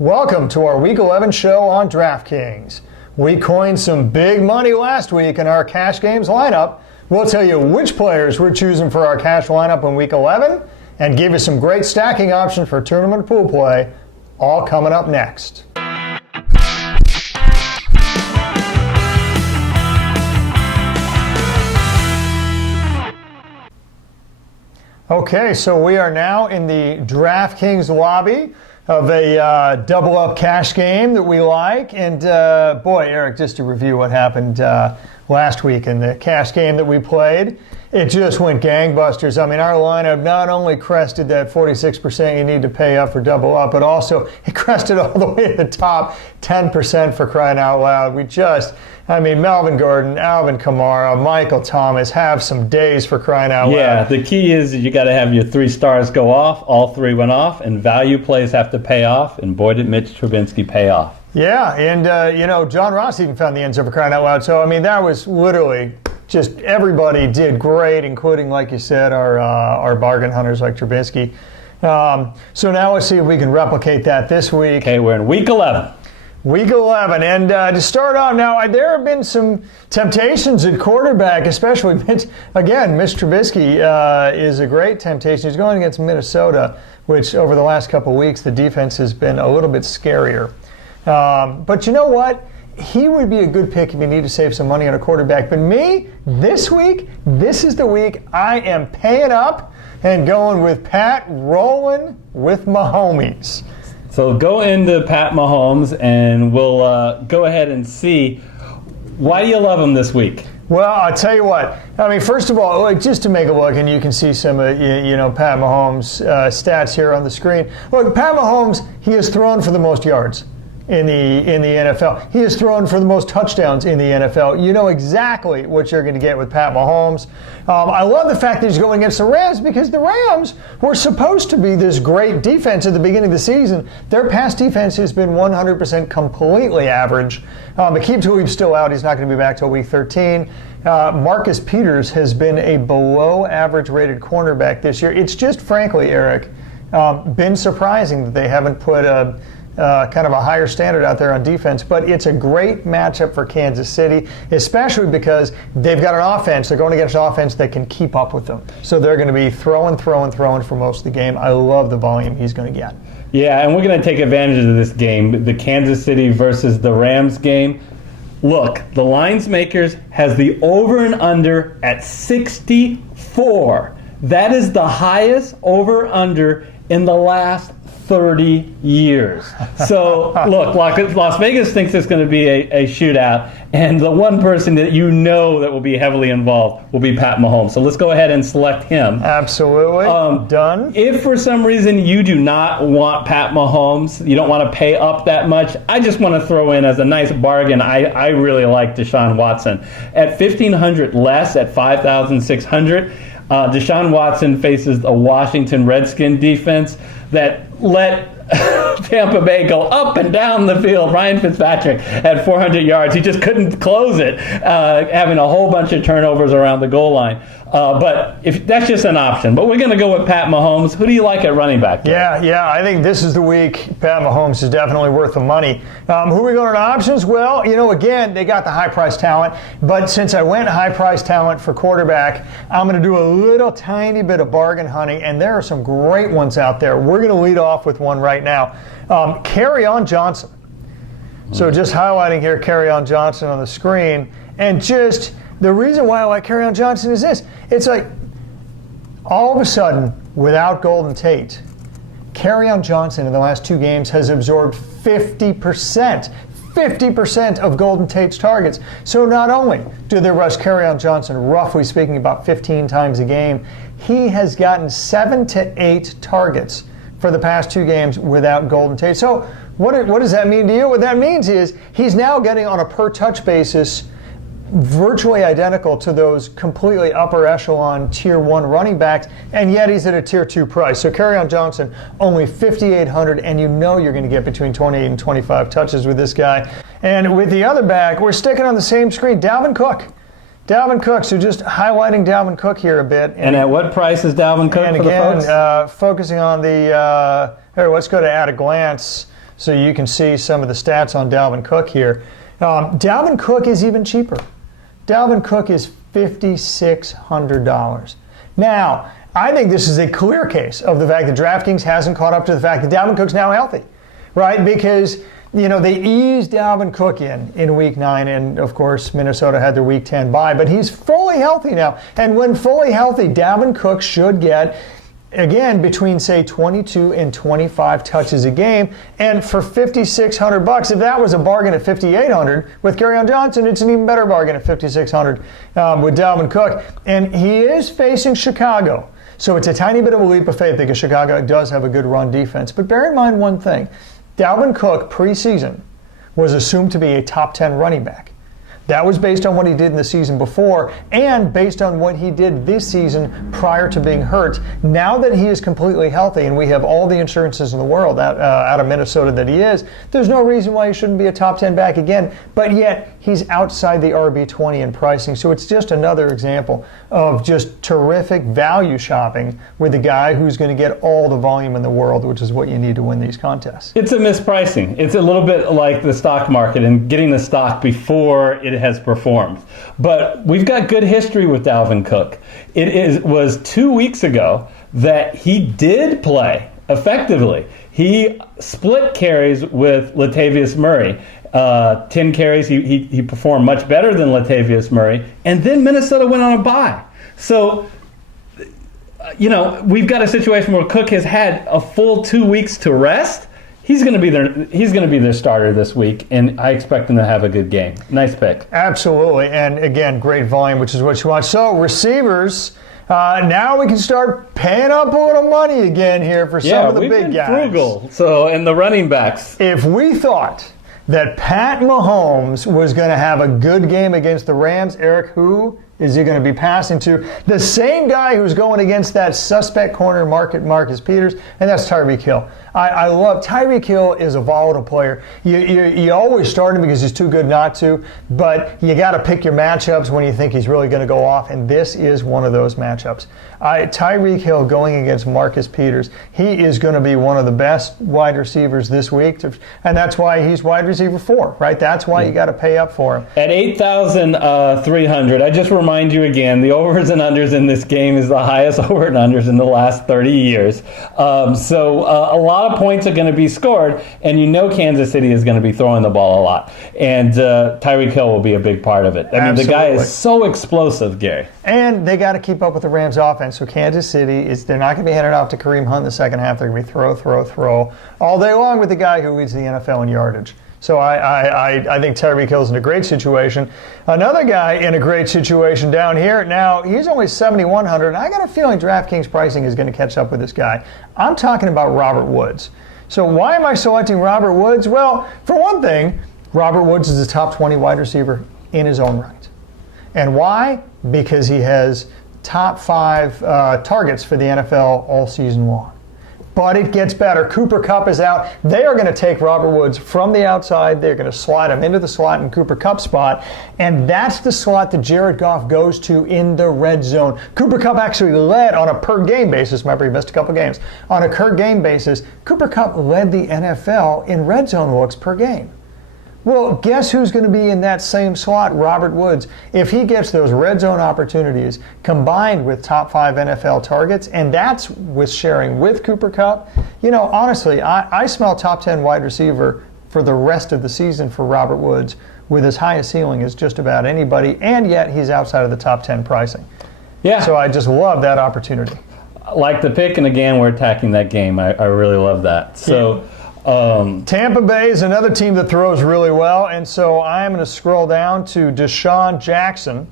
Welcome to our Week 11 show on DraftKings. We coined some big money last week in our cash games lineup. We'll tell you which players we're choosing for our cash lineup in Week 11 and give you some great stacking options for tournament pool play, all coming up next. Okay, so we are now in the DraftKings lobby of a double-up cash game that we like. And boy, Eric, just to review what happened last week in the cash game that we played, it just went gangbusters. I mean, our lineup not only crested that 46% you need to pay up for double up, but also it crested all the way to the top 10% for crying out loud. Melvin Gordon, Alvin Kamara, Michael Thomas have some days for crying out loud. Yeah, the key is you got to have your 3 stars go off. All 3 went off, and value plays have to pay off, and boy did Mitch Trubinsky pay off. Yeah, and John Ross even found the end zone for crying out loud. So, I mean, that was literally just everybody did great, including, like you said, our bargain hunters like Trubinsky. So now let's see if we can replicate that this week. Okay, we're in Week 11. Week 11, and to start off now, there have been some temptations at quarterback, especially Mitch Trubisky is a great temptation. He's going against Minnesota, which over the last couple of weeks, the defense has been a little bit scarier. But you know what? He would be a good pick if you need to save some money on a quarterback. But me, this week, this is the week I am paying up and going with Pat, rolling with Mahomes. So go into Pat Mahomes, and we'll go ahead and see, why do you love him this week? Well, I'll tell you what. I mean, first of all, just to make a look, and you can see some Pat Mahomes' stats here on the screen. Look, Pat Mahomes, he has thrown for the most yards in the NFL. He has thrown for the most touchdowns in the NFL. You know exactly what you're going to get with Pat Mahomes. I love the fact that he's going against the Rams, because the Rams were supposed to be this great defense at the beginning of the season. Their pass defense has been 100% completely average. Akeem Talib's still out. He's not going to be back till week 13. Marcus Peters has been a below average rated cornerback this year. It's just, frankly, Eric, been surprising that they haven't put kind of a higher standard out there on defense, but it's a great matchup for Kansas City, especially because they've got an offense. They're going against an offense that can keep up with them. So they're going to be throwing for most of the game. I love the volume he's going to get. Yeah, and we're going to take advantage of this game, the Kansas City versus the Rams game. Look, the lines makers has the over and under at 64. That is the highest over under in the last 30 years. So, look, Las Vegas thinks it's going to be a shootout, and the one person that you know that will be heavily involved will be Pat Mahomes. So let's go ahead and select him. Absolutely. Done. If for some reason you do not want Pat Mahomes, you don't want to pay up that much, I just want to throw in as a nice bargain, I really like Deshaun Watson. At $1,500 less, at $5,600, Deshaun Watson faces a Washington Redskin defense that let Tampa Bay go up and down the field. Ryan Fitzpatrick had 400 yards. He just couldn't close it, having a whole bunch of turnovers around the goal line. But if that's just an option. But we're going to go with Pat Mahomes. Who do you like at running back? Yeah, I think this is the week Pat Mahomes is definitely worth the money. Who are we going to options? Well, again, they got the high-priced talent. But since I went high-priced talent for quarterback, I'm going to do a little tiny bit of bargain hunting, and there are some great ones out there. We're going to lead off with one right now. Kerryon Johnson. So just highlighting here Kerryon Johnson on the screen, and just the reason why I like Kerryon Johnson is this. It's like all of a sudden, without Golden Tate, Kerryon Johnson in the last 2 games has absorbed 50% of Golden Tate's targets. So not only do they rush Kerryon Johnson, roughly speaking, about 15 times a game, he has gotten 7 to 8 targets for the past 2 games without Golden Tate. So what does that mean to you? What that means is he's now getting, on a per touch basis, virtually identical to those completely upper echelon tier 1 running backs, and yet he's at a tier 2 price. So Kerryon Johnson, only $5,800, and you're going to get between 20 and 25 touches with this guy. And with the other back, we're sticking on the same screen, Dalvin Cook. So just highlighting Dalvin Cook here a bit. And at what price is Dalvin Cook for the folks? And again, focusing on the, here, let's go to at a glance. so you can see some of the stats on Dalvin Cook here. Dalvin Cook is even cheaper. Dalvin Cook is $5,600. Now, I think this is a clear case of the fact that DraftKings hasn't caught up to the fact that Dalvin Cook's now healthy, right? Because, they eased Dalvin Cook in Week 9, and, of course, Minnesota had their Week 10 bye, but he's fully healthy now. And when fully healthy, Dalvin Cook should get, again, between, say, 22 and 25 touches a game. And for $5,600, if that was a bargain at $5,800 with Kerryon Johnson, it's an even better bargain at $5,600 with Dalvin Cook. And he is facing Chicago. So it's a tiny bit of a leap of faith because Chicago does have a good run defense. But bear in mind one thing. Dalvin Cook, preseason, was assumed to be a top 10 running back. That was based on what he did in the season before and based on what he did this season prior to being hurt. Now that he is completely healthy and we have all the insurances in the world out of Minnesota that he is, there's no reason why he shouldn't be a top 10 back again. But yet, he's outside the RB20 in pricing. So it's just another example of just terrific value shopping with a guy who's going to get all the volume in the world, which is what you need to win these contests. It's a mispricing. It's a little bit like the stock market and getting the stock before it has performed. But we've got good history with Dalvin Cook. It was 2 weeks ago that he did play effectively. He split carries with Latavius Murray. 10 carries, he performed much better than Latavius Murray. And then Minnesota went on a bye. So, we've got a situation where Cook has had a full 2 weeks to rest. He's going to be their starter this week, and I expect him to have a good game. Nice pick. Absolutely, and again, great volume, which is what you want. So receivers, now we can start paying up a little money again here for some of the big guys. Frugal. So, and the running backs. If we thought that Pat Mahomes was going to have a good game against the Rams, Eric, who is he going to be passing to? The same guy who's going against that suspect corner Marcus Peters, and that's Tyreek Hill. I love Tyreek Hill is a volatile player. You always start him because he's too good not to, but you got to pick your matchups when you think he's really going to go off, and this is one of those matchups. Tyreek Hill going against Marcus Peters, he is going to be one of the best wide receivers this week, and that's why he's wide receiver 4, right? That's why you got to pay up for him. At 8,300, I just remind you again, the overs and unders in this game is the highest over and unders in the last 30 years. So a lot of points are going to be scored, and Kansas City is going to be throwing the ball a lot. And Tyreek Hill will be a big part of it. I mean, the guy is so explosive, Gary. And they got to keep up with the Rams offense. So Kansas City, they're not going to be handed off to Kareem Hunt in the second half. They're going to be throw all day long with the guy who leads the NFL in yardage. So I think Tyreek Hill's in a great situation. Another guy in a great situation down here. Now, he's only $7,100, and I got a feeling DraftKings pricing is going to catch up with this guy. I'm talking about Robert Woods. So why am I selecting Robert Woods? Well, for one thing, Robert Woods is a top 20 wide receiver in his own right. And why? Because he has top 5 targets for the NFL all season long. But it gets better. Cooper Kupp is out. They are going to take Robert Woods from the outside. They're going to slide him into the slot in Cooper Kupp's spot. And that's the slot that Jared Goff goes to in the red zone. Cooper Kupp actually led on a per-game basis. Remember, he missed a couple games. On a per-game basis, Cooper Kupp led the NFL in red zone looks per game. Well, guess who's going to be in that same slot? Robert Woods. If he gets those red zone opportunities combined with top 5 NFL targets, and that's with sharing with Cooper Kupp, honestly, I smell top 10 wide receiver for the rest of the season for Robert Woods with as high a ceiling as just about anybody, and yet he's outside of the top 10 pricing. Yeah. So I just love that opportunity. I like the pick, and again, we're attacking that game. I really love that. So. Yeah. Tampa Bay is another team that throws really well, and so I'm going to scroll down to Deshaun Jackson.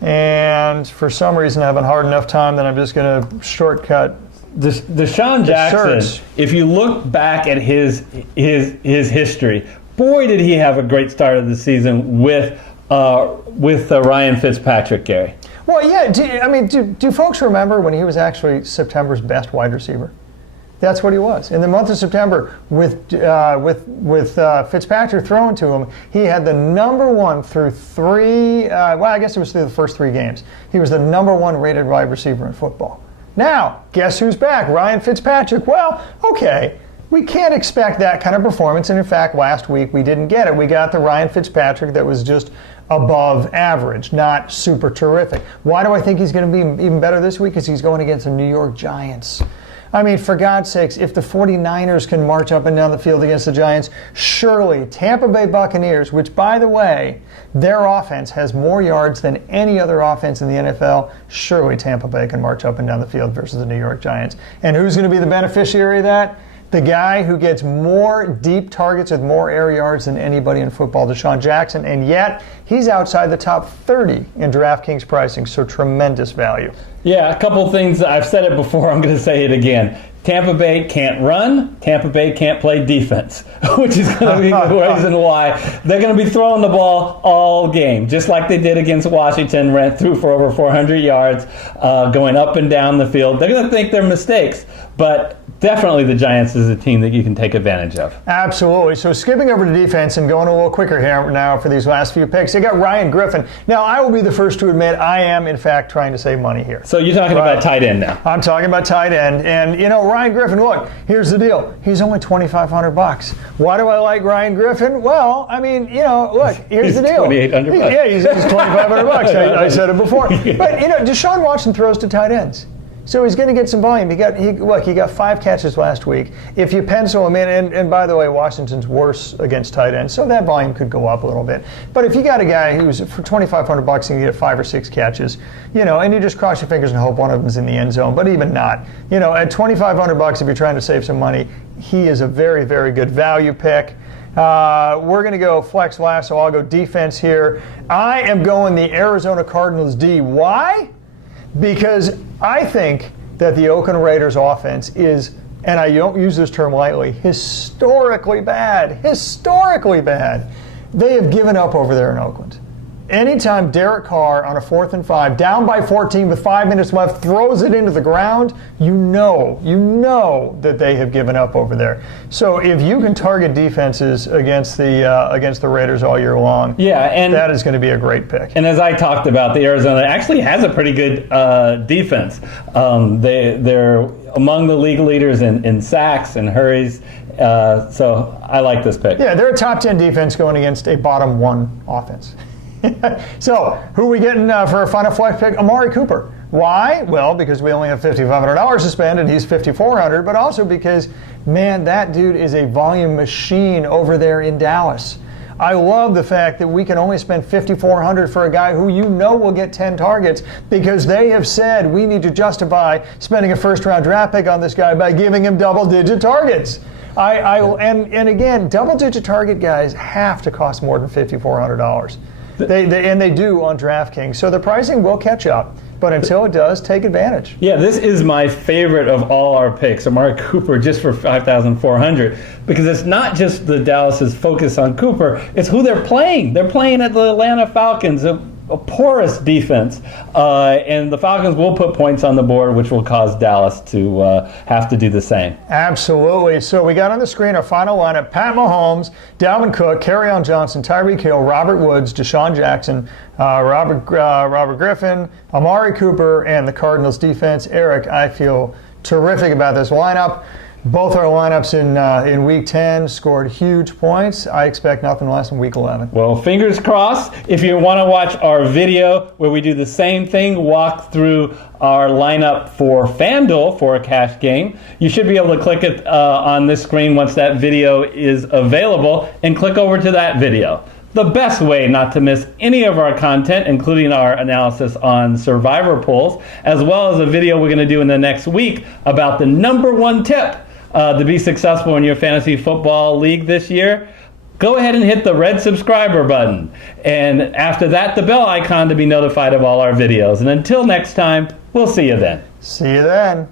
And for some reason, I'm having a hard enough time that I'm just going to shortcut. Deshaun Jackson, if you look back at his history, boy, did he have a great start of the season with Ryan Fitzpatrick, Gary. Well, yeah. Do folks remember when he was actually September's best wide receiver? That's what he was. In the month of September, with Fitzpatrick throwing to him, he had the number 1 through 3, I guess it was through the first 3 games. He was the number 1 rated wide receiver in football. Now, guess who's back? Ryan Fitzpatrick. Well, okay, we can't expect that kind of performance. And in fact, last week we didn't get it. We got the Ryan Fitzpatrick that was just above average, not super terrific. Why do I think he's going to be even better this week? Because he's going against the New York Giants. I mean, for God's sakes, if the 49ers can march up and down the field against the Giants, surely Tampa Bay Buccaneers, which, by the way, their offense has more yards than any other offense in the NFL, surely Tampa Bay can march up and down the field versus the New York Giants. And who's going to be the beneficiary of that? The guy who gets more deep targets with more air yards than anybody in football, DeSean Jackson, and yet he's outside the top 30 in DraftKings pricing, so tremendous value. Yeah, a couple things. I've said it before, I'm going to say it again. Tampa Bay can't run. Tampa Bay can't play defense, which is going to be the reason why they're going to be throwing the ball all game, just like they did against Washington, ran through for over 400 yards, going up and down the field. They're going to think they're mistakes, but definitely the Giants is a team that you can take advantage of. Absolutely. So skipping over to defense and going a little quicker here now for these last few picks, I got Ryan Griffin. Now, I will be the first to admit I am, in fact, trying to save money here. So you're talking about tight end now. I'm talking about tight end. And, you know, Ryan Griffin, look, here's the deal. He's only $2,500. Why do I like Ryan Griffin? Well, I mean, you know, look, here's the deal. $2,800. Yeah, he's $2,500. I said it before. But, you know, Deshaun Watson throws to tight ends. So he's going to get some volume. He got 5 catches last week. If you pencil him in, and by the way, Washington's worse against tight ends, so that volume could go up a little bit. But if you got a guy who's for $2,500 and you get 5 or 6 catches, you know, and you just cross your fingers and hope one of them's in the end zone. But even not, you know, at $2,500, if you're trying to save some money, he is a very, very good value pick. We're going to go flex last, so I'll go defense here. I am going the Arizona Cardinals D. Why? Because I think that the Oakland Raiders offense is, and I don't use this term lightly, historically bad. Historically bad. They have given up over there in Oakland. Anytime Derek Carr on a 4th and 5, down by 14 with 5 minutes left, throws it into the ground, you know that they have given up over there. So if you can target defenses against the Raiders all year long, and that is going to be a great pick. And as I talked about, the Arizona actually has a pretty good defense. They're among the league leaders in sacks and hurries. So I like this pick. Yeah, they're a top 10 defense going against a bottom 1 offense. So, who are we getting for a final flex pick? Amari Cooper. Why? Well, because we only have $5,500 to spend and he's $5,400, but also because, man, that dude is a volume machine over there in Dallas. I love the fact that we can only spend $5,400 for a guy who you know will get 10 targets because they have said we need to justify spending a first-round draft pick on this guy by giving him double-digit targets. And again, double-digit target guys have to cost more than $5,400. They do on DraftKings. So the pricing will catch up. But until it does, take advantage. Yeah, this is my favorite of all our picks, Amari Cooper, just for $5,400, because it's not just the Dallas's focus on Cooper, it's who they're playing. They're playing at the Atlanta Falcons, a porous defense, and the Falcons will put points on the board, which will cause Dallas to have to do the same. Absolutely. So we got on the screen our final lineup: Pat Mahomes, Dalvin Cook, Kerryon Johnson, Tyreek Hill, Robert Woods, DeSean Jackson, Robert Griffin, Amari Cooper, and the Cardinals defense. Eric, I feel terrific about this lineup. Both our lineups in Week 10 scored huge points. I expect nothing less than Week 11. Well, fingers crossed. If you want to watch our video where we do the same thing, walk through our lineup for FanDuel for a cash game, you should be able to click it on this screen once that video is available and click over to that video. The best way not to miss any of our content, including our analysis on survivor pools, as well as a video we're going to do in the next week about the #1 tip to be successful in your fantasy football league this year, go ahead and hit the red subscriber button. And after that, the bell icon to be notified of all our videos. And until next time, we'll see you then. See you then.